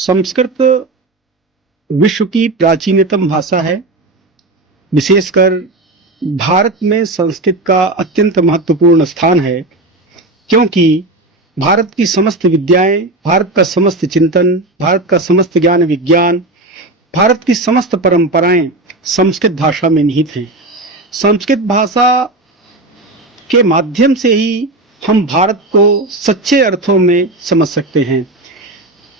संस्कृत विश्व की प्राचीनतम भाषा है। विशेषकर भारत में संस्कृत का अत्यंत महत्वपूर्ण स्थान है, क्योंकि भारत की समस्त विद्याएं, भारत का समस्त चिंतन, भारत का समस्त ज्ञान विज्ञान, भारत की समस्त परंपराएं संस्कृत भाषा में निहित हैं। संस्कृत भाषा के माध्यम से ही हम भारत को सच्चे अर्थों में समझ सकते हैं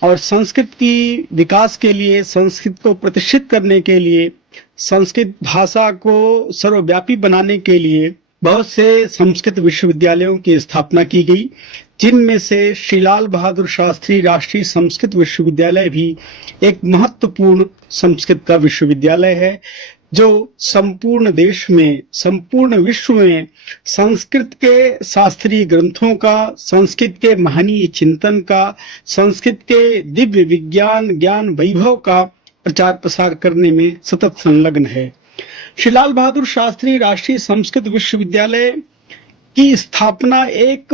और संस्कृत की विकास के लिए, संस्कृत को प्रतिष्ठित करने के लिए, संस्कृत भाषा को सर्वव्यापी बनाने के लिए बहुत से संस्कृत विश्वविद्यालयों की स्थापना की गई, जिनमें से श्री लाल बहादुर शास्त्री राष्ट्रीय संस्कृत विश्वविद्यालय भी एक महत्वपूर्ण संस्कृत का विश्वविद्यालय है, जो संपूर्ण देश में, संपूर्ण विश्व में संस्कृत के शास्त्रीय ग्रंथों का, संस्कृत के महनीय चिंतन का, संस्कृत के दिव्य विज्ञान ज्ञान वैभव का प्रचार प्रसार करने में सतत संलग्न है। श्री लाल बहादुर शास्त्री राष्ट्रीय संस्कृत विश्वविद्यालय की स्थापना एक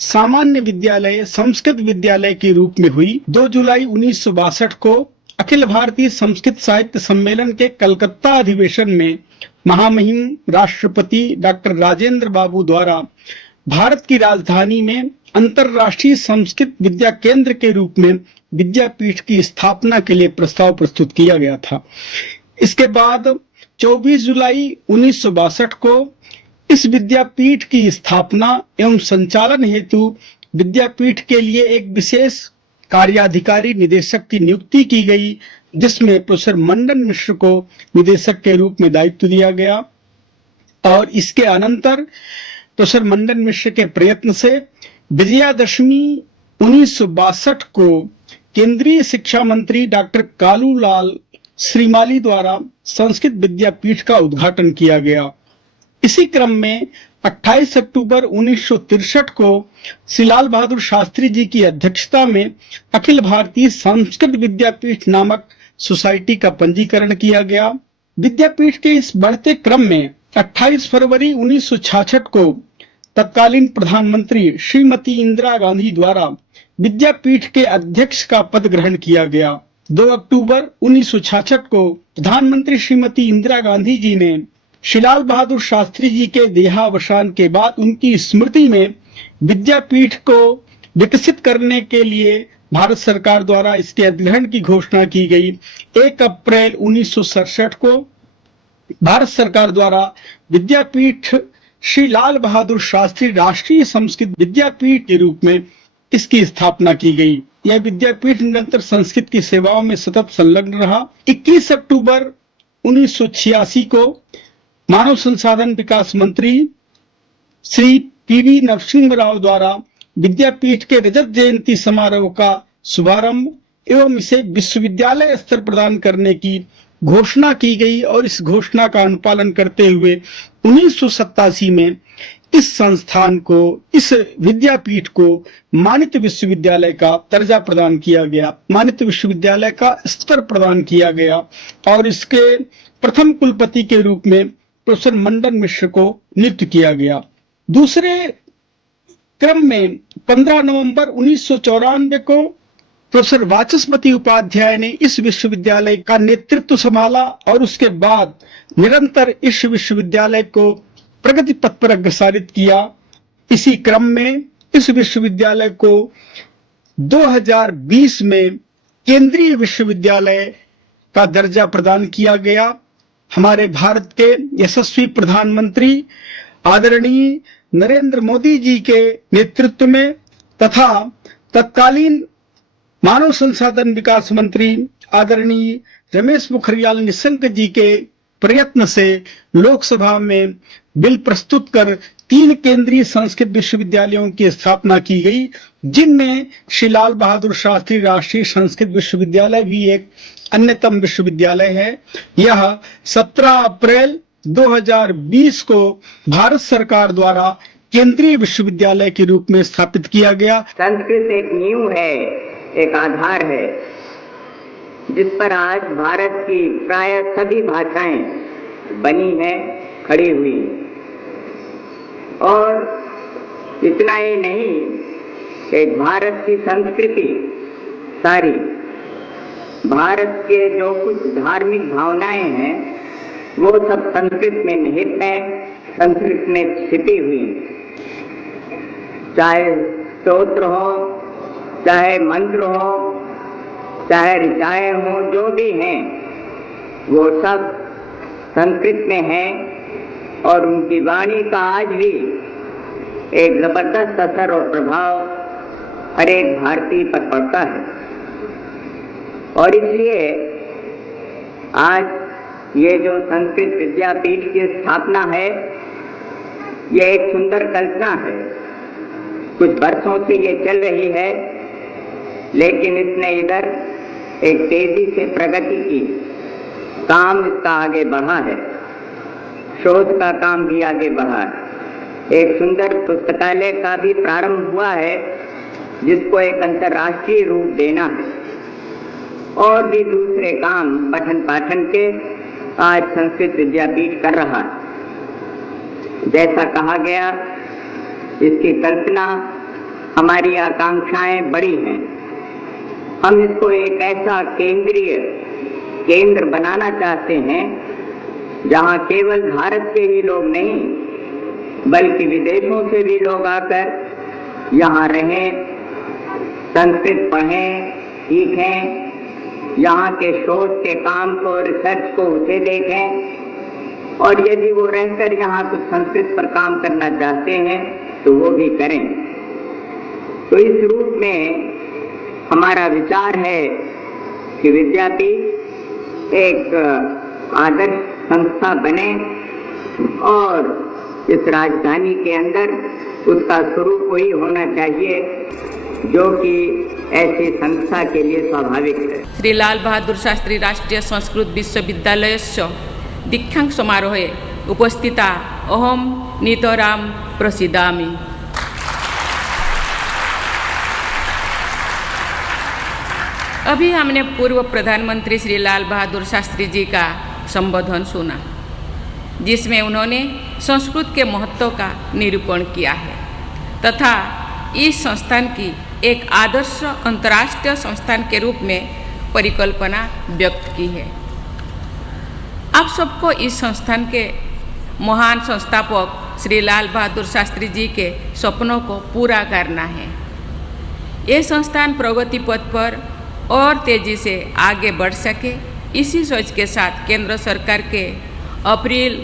सामान्य विद्यालय, संस्कृत विद्यालय के रूप में हुई। 2 जुलाई 1962 को अखिल भारतीय संस्कृत साहित्य सम्मेलन के कलकत्ता अधिवेशन में महामहिम राष्ट्रपति डॉक्टर राजेंद्र बाबू द्वारा भारत की राजधानी में अंतरराष्ट्रीय संस्कृत विद्या केंद्र के रूप में विद्यापीठ की स्थापना के लिए प्रस्ताव प्रस्तुत किया गया था। इसके बाद 24 जुलाई 1962 को इस विद्यापीठ की स्थापना एवं संचालन हेतु विद्यापीठ के लिए एक विशेष कार्याधिकारी निदेशक की नियुक्ति की गई, जिसमें प्रोफेसर मंडन मिश्र को निदेशक के रूप में दायित्व दिया गया। और इसके अनंतर प्रोफेसर मंडन मिश्र के प्रयत्न से विजयादशमी 1962 को केंद्रीय शिक्षा मंत्री डॉक्टर कालूलाल श्रीमाली द्वारा संस्कृत विद्यापीठ का उद्घाटन किया गया। इसी क्रम में 28 अक्टूबर 1963 को श्री लाल बहादुर शास्त्री जी की अध्यक्षता में अखिल भारतीय संस्कृत विद्यापीठ नामक सोसाइटी का पंजीकरण किया गया। विद्यापीठ के इस बढ़ते क्रम में 28 फरवरी 1966 को तत्कालीन प्रधानमंत्री श्रीमती इंदिरा गांधी द्वारा विद्यापीठ के अध्यक्ष का पद ग्रहण किया गया। 2 अक्टूबर 1966 को प्रधानमंत्री श्रीमती इंदिरा गांधी जी ने श्री लाल बहादुर शास्त्री जी के देहावसान के बाद उनकी स्मृति में विद्यापीठ को विकसित करने के लिए भारत सरकार द्वारा इसके अधिग्रहण की घोषणा की गई। 1 अप्रैल 1967 को भारत सरकार द्वारा विद्यापीठ श्री लाल बहादुर शास्त्री राष्ट्रीय संस्कृत विद्यापीठ के रूप में इसकी स्थापना की गई। यह विद्यापीठ निरंतर संस्कृत की सेवाओं में सतत संलग्न रहा। 21 अक्टूबर 1986 को मानव संसाधन विकास मंत्री श्री पीवी नरसिंह राव द्वारा विद्यापीठ के रजत जयंती समारोह का शुभारंभ एवं इसे विश्वविद्यालय स्तर प्रदान करने की घोषणा की गई और इस घोषणा का अनुपालन करते हुए 1987 में इस संस्थान को, इस विद्यापीठ को मानित विश्वविद्यालय का दर्जा प्रदान किया गया, मानित विश्वविद्यालय का स्तर प्रदान किया गया और इसके प्रथम कुलपति के रूप में प्रोफेसर मंडन मिश्र को नियुक्त किया गया। दूसरे क्रम में 15 नवंबर 1994 को प्रोफेसर वाचस्पति उपाध्याय ने इस विश्वविद्यालय का नेतृत्व संभाला और उसके बाद निरंतर इस विश्वविद्यालय को प्रगति पथ पर अग्रसरित किया। इसी क्रम में इस विश्वविद्यालय को 2020 में केंद्रीय विश्वविद्यालय का दर्जा प्रदान किया गया। हमारे भारत के यशस्वी प्रधानमंत्री आदरणीय नरेंद्र मोदी जी के नेतृत्व में तथा तत्कालीन मानव संसाधन विकास मंत्री आदरणीय रमेश पोखरियाल निशंक जी के प्रयत्न से लोकसभा में बिल प्रस्तुत कर 3 केंद्रीय संस्कृत विश्वविद्यालयों की स्थापना की गई, जिनमें श्री लाल बहादुर शास्त्री राष्ट्रीय संस्कृत विश्वविद्यालय भी एक अन्यतम विश्वविद्यालय है। यह 17 अप्रैल 2020 को भारत सरकार द्वारा केंद्रीय विश्वविद्यालय के रूप में स्थापित किया गया। संस्कृत एक नींव है, एक आधार है, जिस पर आज भारत की प्राय सभी भाषाएं बनी हैं, खड़ी हुई। और इतना ही नहीं कि भारत की संस्कृति सारी भारत के जो कुछ धार्मिक भावनाएं हैं वो सब संस्कृत में निहित है, संस्कृत में छिपी हुई। चाहे स्तोत्र हो, चाहे मंत्र हो, चाहे ऋचाएं हो, जो भी हैं वो सब संस्कृत में है और उनकी वाणी का आज भी एक जबरदस्त असर और प्रभाव हर एक भारतीय पर पड़ता है। और इसलिए आज ये जो संस्कृत विद्यापीठ की स्थापना है, ये एक सुंदर कल्पना है। कुछ वर्षों से ये चल रही है, लेकिन इसने इधर एक तेजी से प्रगति की, काम इसका आगे बढ़ा है, शोध का काम भी आगे बढ़ा है। एक सुंदर पुस्तकालय का भी प्रारंभ हुआ है, जिसको एक अंतर्राष्ट्रीय रूप देना है, और भी दूसरे काम पठन पाठन के आज संस्कृत विद्यापीठ कर रहा है। जैसा कहा गया, इसकी कल्पना, हमारी आकांक्षाएं बड़ी हैं। हम इसको एक ऐसा केंद्रीय केंद्र बनाना चाहते हैं जहां केवल भारत के ही लोग नहीं, बल्कि विदेशों से भी लोग आकर यहाँ रहें, संस्कृत पढ़ें, सीखें, यहाँ के शोध के काम को, रिसर्च को, उसे देखें, और यदि वो रहकर यहाँ कुछ संस्कृत पर काम करना चाहते हैं तो वो भी करें। तो इस रूप में हमारा विचार है कि विद्यापीठ एक आदर्श संस्था बने और इस राजधानी के अंदर उसका स्वरूप वही होना चाहिए जो कि ऐसी संस्था के लिए स्वाभाविक है। श्री लाल बहादुर शास्त्री राष्ट्रीय संस्कृत विश्वविद्यालयस्य दीक्षांत समारोहे उपस्थिता अहम नितराम प्रसीदामि। अभी हमने पूर्व प्रधानमंत्री श्री लाल बहादुर शास्त्री जी का संबोधन सुना, जिसमें उन्होंने संस्कृत के महत्व का निरूपण किया है तथा इस संस्थान की एक आदर्श अंतर्राष्ट्रीय संस्थान के रूप में परिकल्पना व्यक्त की है। आप सबको इस संस्थान के महान संस्थापक श्री लाल बहादुर शास्त्री जी के सपनों को पूरा करना है। ये संस्थान प्रगति पथ पर और तेजी से आगे बढ़ सके, इसी सोच के साथ केंद्र सरकार के अप्रैल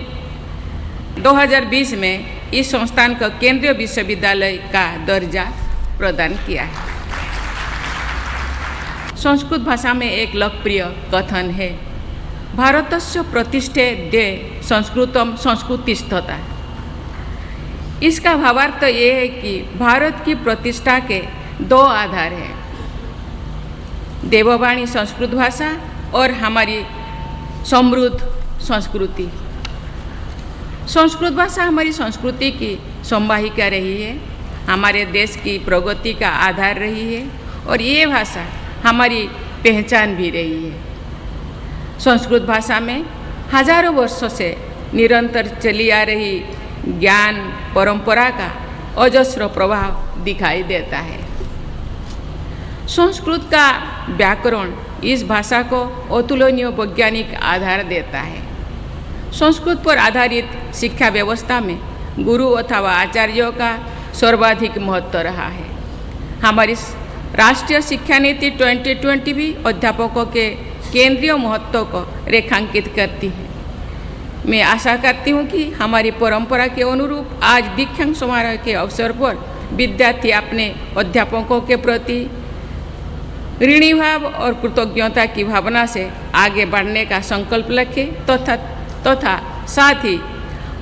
2020 में इस संस्थान को केंद्रीय विश्वविद्यालय का दर्जा प्रदान किया है। संस्कृत भाषा में एक लोकप्रिय कथन है, भारतस्य प्रतिष्ठे द्वे संस्कृतम संस्कृतिस्थता। इसका भावार्थ ये है कि भारत की प्रतिष्ठा के दो आधार हैं, देववाणी संस्कृत भाषा और हमारी समृद्ध संस्कृति। संस्कृत भाषा हमारी संस्कृति की संवाहिका रही है, हमारे देश की प्रगति का आधार रही है और ये भाषा हमारी पहचान भी रही है। संस्कृत भाषा में हजारों वर्षों से निरंतर चली आ रही ज्ञान परंपरा का अजस्र प्रभाव दिखाई देता है। संस्कृत का व्याकरण इस भाषा को अतुलनीय वैज्ञानिक आधार देता है। संस्कृत पर आधारित शिक्षा व्यवस्था में गुरु अथवा आचार्यों का सर्वाधिक महत्व रहा है। हमारी राष्ट्रीय शिक्षा नीति 2020 भी अध्यापकों के केंद्रीय महत्व को रेखांकित करती है। मैं आशा करती हूँ कि हमारी परंपरा के अनुरूप आज दीक्षांत समारोह के अवसर पर विद्यार्थी अपने अध्यापकों के प्रति ऋणी भाव और कृतज्ञता की भावना से आगे बढ़ने का संकल्प रखें तथा साथ ही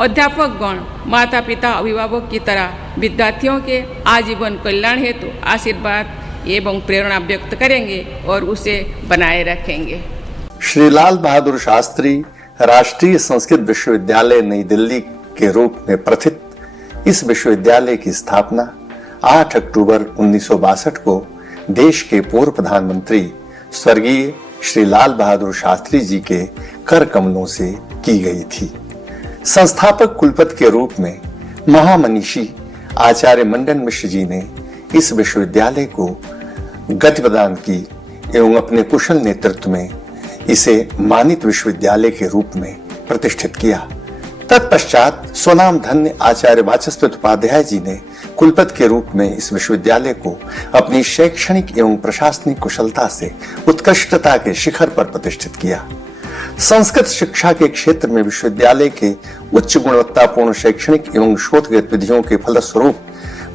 अध्यापकगण, माता पिता, अभिभावक की तरह विद्यार्थियों के आजीवन कल्याण हेतु आशीर्वाद एवं प्रेरणा व्यक्त करेंगे और उसे बनाए रखेंगे। श्री लाल बहादुर शास्त्री राष्ट्रीय संस्कृत विश्वविद्यालय नई दिल्ली के रूप में प्रथित इस विश्वविद्यालय की स्थापना 8 अक्टूबर 1962 को देश के पूर्व प्रधानमंत्री स्वर्गीय श्री लाल बहादुर शास्त्री जी के कर कमलों से की गई थी। संस्थापक कुलपति के रूप में महामनीषी आचार्य मंडन मिश्र जी ने इस विश्वविद्यालय को गति प्रदान की एवं अपने कुशल नेतृत्व में इसे मानित विश्वविद्यालय के रूप में प्रतिष्ठित किया। तत्पश्चात स्वनाम धन्य आचार्य वाचस्पति उपाध्याय जी ने कुलपति के रूप में इस विश्वविद्यालय को अपनी शैक्षणिक एवं प्रशासनिक कुशलता से उत्कृष्टता के शिखर पर प्रतिष्ठित किया। संस्कृत शिक्षा के क्षेत्र में विश्वविद्यालय के उच्च गुणवत्तापूर्ण शैक्षणिक एवं शोध गतिविधियों के फलस्वरूप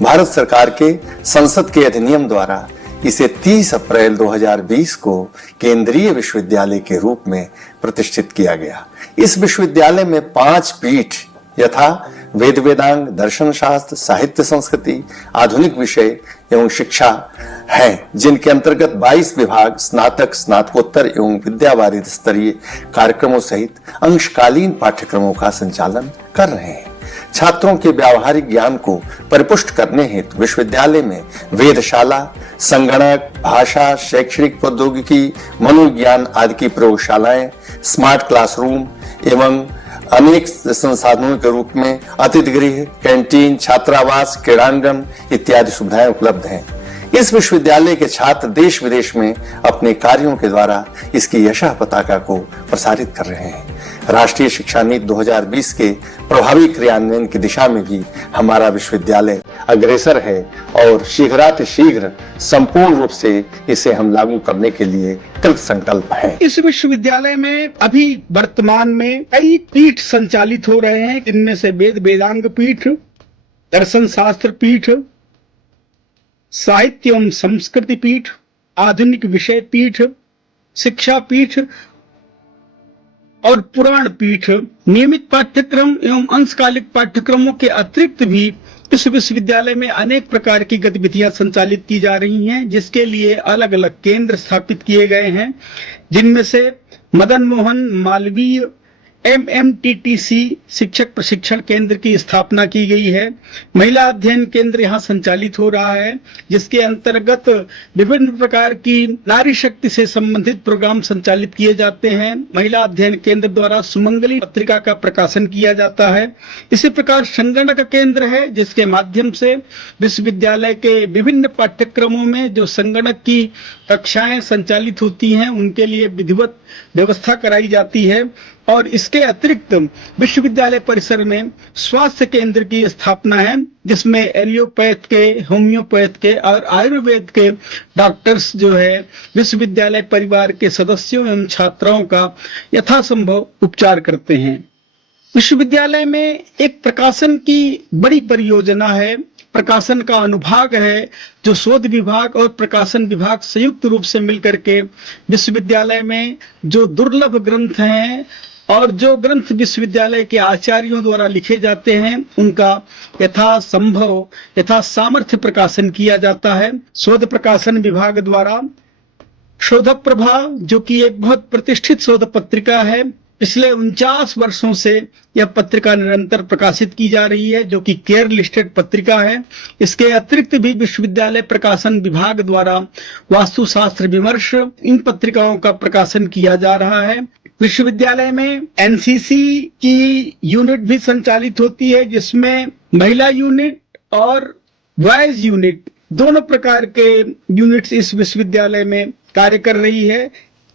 भारत सरकार के संसद के अधिनियम द्वारा इसे 30 अप्रैल 2020 को केंद्रीय विश्वविद्यालय के रूप में प्रतिष्ठित किया गया। इस विश्वविद्यालय में 5 पीठ यथा वेद वेदांग, दर्शन शास्त्र, साहित्य संस्कृति, आधुनिक विषय एवं शिक्षा हैं, जिनके अंतर्गत 22 विभाग स्नातक, स्नातकोत्तर एवं विद्यावारिधि स्तरीय कार्यक्रमों सहित अंशकालीन पाठ्यक्रमों का संचालन कर रहे हैं। छात्रों के व्यावहारिक ज्ञान को परिपुष्ट करने हेतु विश्वविद्यालय में वेधशाला, संगणक, भाषा, शैक्षणिक प्रौद्योगिकी, मनोविज्ञान आदि की प्रयोगशालाएं, स्मार्ट क्लासरूम एवं अनेक संसाधनों के रूप में अतिथि गृह, कैंटीन, छात्रावास, क्रीड़ांगन इत्यादि सुविधाएं उपलब्ध हैं। इस विश्वविद्यालय के छात्र देश विदेश में अपने कार्यों के द्वारा इसकी यशः पताका को प्रसारित कर रहे हैं। राष्ट्रीय शिक्षा नीति 2020 के प्रभावी क्रियान्वयन की दिशा में भी हमारा विश्वविद्यालय अग्रसर है और शीघ्रातिशीघ्र संपूर्ण रूप से इसे हम लागू करने के लिए कृत संकल्प हैं। इस विश्वविद्यालय में अभी वर्तमान में कई पीठ संचालित हो रहे हैं, जिनमें से वेद वेदांग पीठ, दर्शन शास्त्र पीठ, साहित्य एवं संस्कृति पीठ, आधुनिक विषय पीठ, शिक्षा पीठ और पुराण पीठ। नियमित पाठ्यक्रम एवं अंशकालिक पाठ्यक्रमों के अतिरिक्त भी इस विश्वविद्यालय में अनेक प्रकार की गतिविधियां संचालित की जा रही हैं, जिसके लिए अलग अलग केंद्र स्थापित किए गए हैं, जिनमें से मदन मोहन मालवीय MMTTC शिक्षक प्रशिक्षण केंद्र की स्थापना की गई है। महिला अध्ययन केंद्र यहाँ संचालित हो रहा है, जिसके अंतर्गत विभिन्न प्रकार की नारी शक्ति से संबंधित प्रोग्राम संचालित किए जाते हैं। महिला अध्ययन केंद्र द्वारा सुमंगली पत्रिका का प्रकाशन किया जाता है। इसी प्रकार संगणक केंद्र है, जिसके माध्यम से विश्वविद्यालय के विभिन्न पाठ्यक्रमों में जो संगणक की कक्षाएं संचालित होती हैं, उनके लिए विधिवत व्यवस्था कराई जाती है। और इसके अतिरिक्त विश्वविद्यालय परिसर में स्वास्थ्य केंद्र की स्थापना है, जिसमें एलियोपैथ के, होम्योपैथ के और आयुर्वेद के डॉक्टर्स जो है विश्वविद्यालय परिवार के सदस्यों एवं छात्राओं का यथासंभव उपचार करते हैं। विश्वविद्यालय में एक प्रकाशन की बड़ी परियोजना है, प्रकाशन का अनुभाग है, जो शोध विभाग और प्रकाशन विभाग संयुक्त रूप से मिलकर के विश्वविद्यालय में जो दुर्लभ ग्रंथ हैं और जो ग्रंथ विश्वविद्यालय के आचार्यों द्वारा लिखे जाते हैं, उनका यथासंभव यथा सामर्थ्य प्रकाशन किया जाता है। शोध प्रकाशन विभाग द्वारा शोध प्रभा, जो कि एक बहुत प्रतिष्ठित शोध पत्रिका है, पिछले 49 वर्षों से यह पत्रिका निरंतर प्रकाशित की जा रही है, जो कि केयर लिस्टेड पत्रिका है। इसके अतिरिक्त भी विश्वविद्यालय प्रकाशन विभाग द्वारा वास्तुशास्त्र विमर्श, इन पत्रिकाओं का प्रकाशन किया जा रहा है। विश्वविद्यालय में NCC की यूनिट भी संचालित होती है, जिसमें महिला यूनिट और बॉयज यूनिट दोनों प्रकार के यूनिट्स इस विश्वविद्यालय में कार्य कर रही है।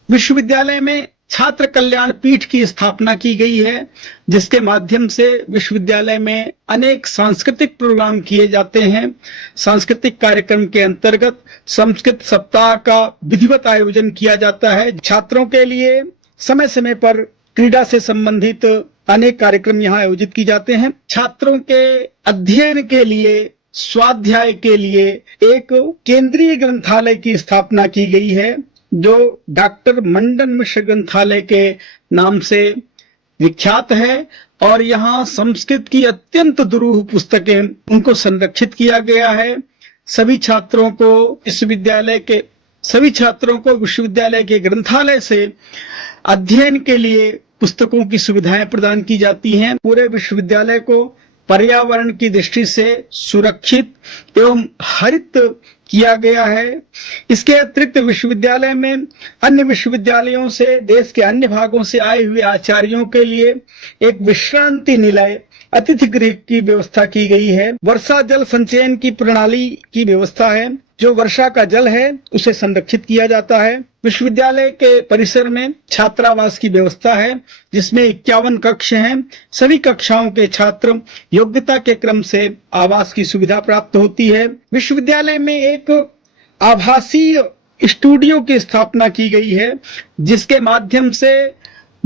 विश्वविद्यालय में छात्र कल्याण पीठ की स्थापना की गई है, जिसके माध्यम से विश्वविद्यालय में अनेक सांस्कृतिक प्रोग्राम किए जाते हैं। सांस्कृतिक कार्यक्रम के अंतर्गत संस्कृत सप्ताह का विधिवत आयोजन किया जाता है। छात्रों के लिए समय समय पर क्रीड़ा से संबंधित अनेक कार्यक्रम यहाँ आयोजित किए जाते हैं। छात्रों के अध्ययन के लिए, स्वाध्याय के लिए एक केंद्रीय ग्रंथालय की स्थापना की गई है, जो डॉक्टर मंडन मिश्र ग्रंथालय के नाम से विख्यात है। और यहाँ संस्कृत की अत्यंत दुरूह पुस्तकें, उनको संरक्षित किया गया है। सभी छात्रों को विश्वविद्यालय के ग्रंथालय से अध्ययन के लिए पुस्तकों की सुविधाएं प्रदान की जाती हैं। पूरे विश्वविद्यालय को पर्यावरण की दृष्टि से सुरक्षित एवं हरित किया गया है। इसके अतिरिक्त विश्वविद्यालय में अन्य विश्वविद्यालयों से, देश के अन्य भागों से आए हुए आचार्यों के लिए एक विश्रांति निलय अतिथि गृह की व्यवस्था की गई है। वर्षा जल संचयन की प्रणाली की व्यवस्था है। जो वर्षा का जल है उसे संरक्षित किया जाता है। विश्वविद्यालय के परिसर में छात्रावास की व्यवस्था है, जिसमें 51 कक्ष हैं। सभी कक्षाओं के छात्र योग्यता के क्रम से आवास की सुविधा प्राप्त होती है। विश्वविद्यालय में एक आभासीय स्टूडियो की स्थापना की गई है, जिसके माध्यम से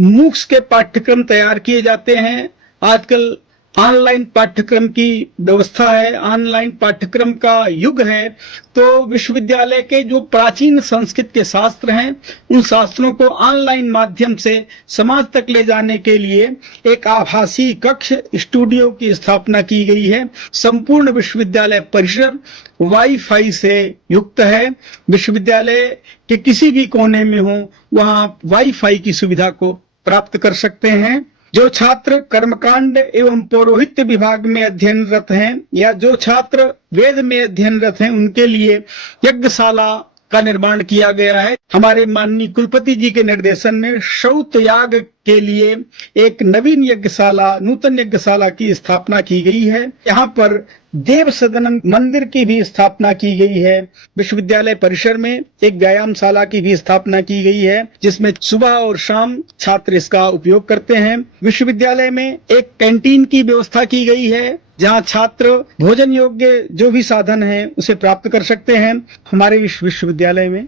मूक्स के पाठ्यक्रम तैयार किए जाते हैं। आजकल ऑनलाइन पाठ्यक्रम की व्यवस्था है, ऑनलाइन पाठ्यक्रम का युग है, तो विश्वविद्यालय के जो प्राचीन संस्कृत के शास्त्र हैं, उन शास्त्रों को ऑनलाइन माध्यम से समाज तक ले जाने के लिए एक आभासी कक्ष स्टूडियो की स्थापना की गई है। संपूर्ण विश्वविद्यालय परिसर वाईफाई से युक्त है। विश्वविद्यालय के किसी भी कोने में हो, वहां वाईफाई की सुविधा को प्राप्त कर सकते हैं। जो छात्र कर्मकांड एवं पौरोहित्य विभाग में अध्ययनरत हैं या जो छात्र वेद में अध्ययनरत हैं, उनके लिए यज्ञशाला का निर्माण किया गया है। हमारे माननीय कुलपति जी के निर्देशन में श्रौत याग के लिए एक नवीन यज्ञशाला, नूतन यज्ञशाला की स्थापना की गई है। यहाँ पर देव सदन मंदिर की भी स्थापना की गई है। विश्वविद्यालय परिसर में एक व्यायामशाला की भी स्थापना की गई है, जिसमें सुबह और शाम छात्र इसका उपयोग करते हैं। विश्वविद्यालय में एक कैंटीन की व्यवस्था की गई है, जहां छात्र भोजन योग्य जो भी साधन है उसे प्राप्त कर सकते हैं। हमारे विश्वविद्यालय में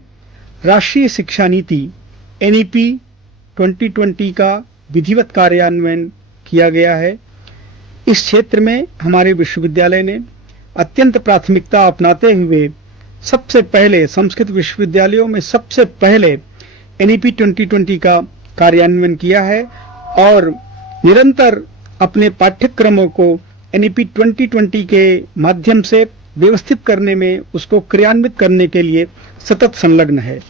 राष्ट्रीय शिक्षा नीति NEP 2020 का विधिवत कार्यान्वयन किया गया है। इस क्षेत्र में हमारे विश्वविद्यालय ने अत्यंत प्राथमिकता अपनाते हुए सबसे पहले संस्कृत विश्वविद्यालयों में सबसे पहले NEP 2020 का कार्यान्वयन किया है और निरंतर अपने पाठ्यक्रमों को NEP 2020 के माध्यम से व्यवस्थित करने में, उसको क्रियान्वित करने के लिए सतत संलग्न है।